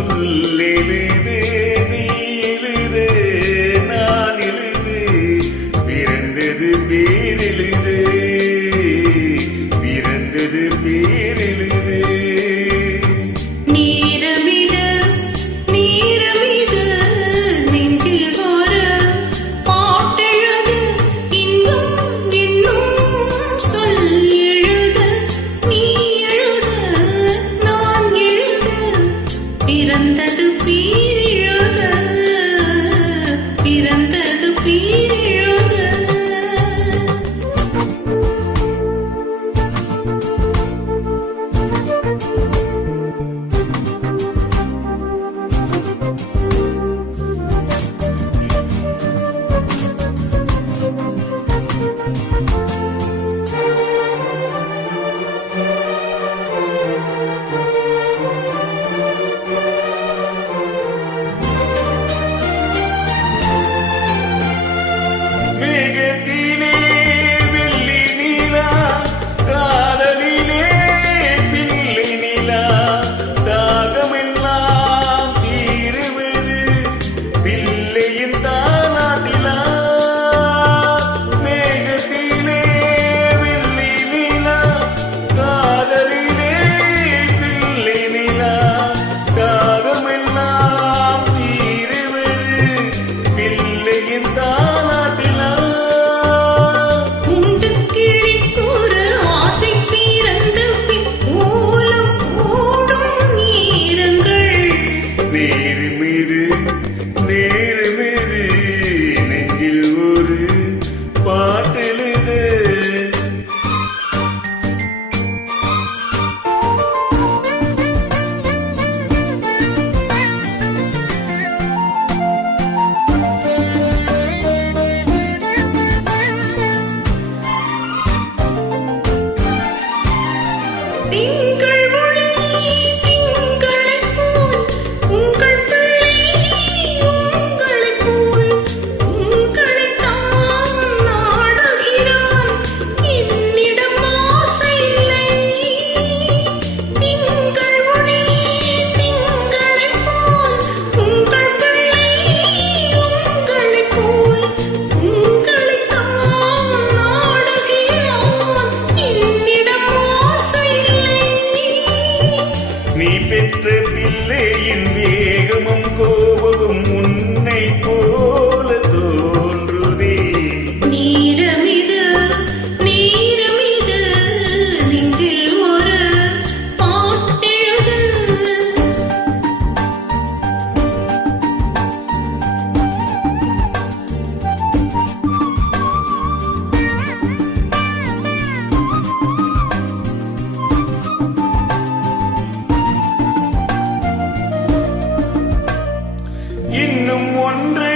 சொல்லெழுது நீ எழுது நான் எழுது பிறந்தது பேரெழுது பிறந்தது பேரெழுது நீரமிது நீரமிது நெஞ்சில் ஒரு பாட்டெழுது இன்னும் இன்னும் சொல் எழுது நீ எழுது நான் எழுது பிறந்தது பேரெழுது பிறந்தது பேரெழுது மேகத்திலே வெள்ளி நிலா காதலிலே பிள்ளை நிலா தாகமெல்லாம் தீருவது பிள்ளையின் தாலாட்டிலா மேகத்திலே வெள்ளி நிலா காதலிலே பிள்ளை நிலா தாகமெல்லாம் தீருவது பிள்ளையின் தாலாட்டிலா உண்டு கிளிக்கூறு ஆசை பிறந்த பின் ஓலம் ஓடும் நேரங்கள் நேருமிது நேருமிது நெஞ்சில் ஒரு பாட்டெழுது திங்கள் ஒளி திங்களைப் போல் உங்கள் பிள்ளை உங்களைப் போல் உங்களைத்தான் நாடுகிறான் என்னிடம் ஆசை இல்லை திங்கள் ஒளி திங்களைப் போல் உங்கள் பிள்ளை உங்களைப் போல் உங்களைத்தான் நாடுகிறான் என்னிடம் ஆசை இல்லை நீ பெற்ற பிள்ளையின் வேகமும் கோபமும் உன்னை போல தோன்றுதே நீரமிது நீரமிது நெஞ்சில் ஒரு பாட்டெழுது இன்னும் ஒன்று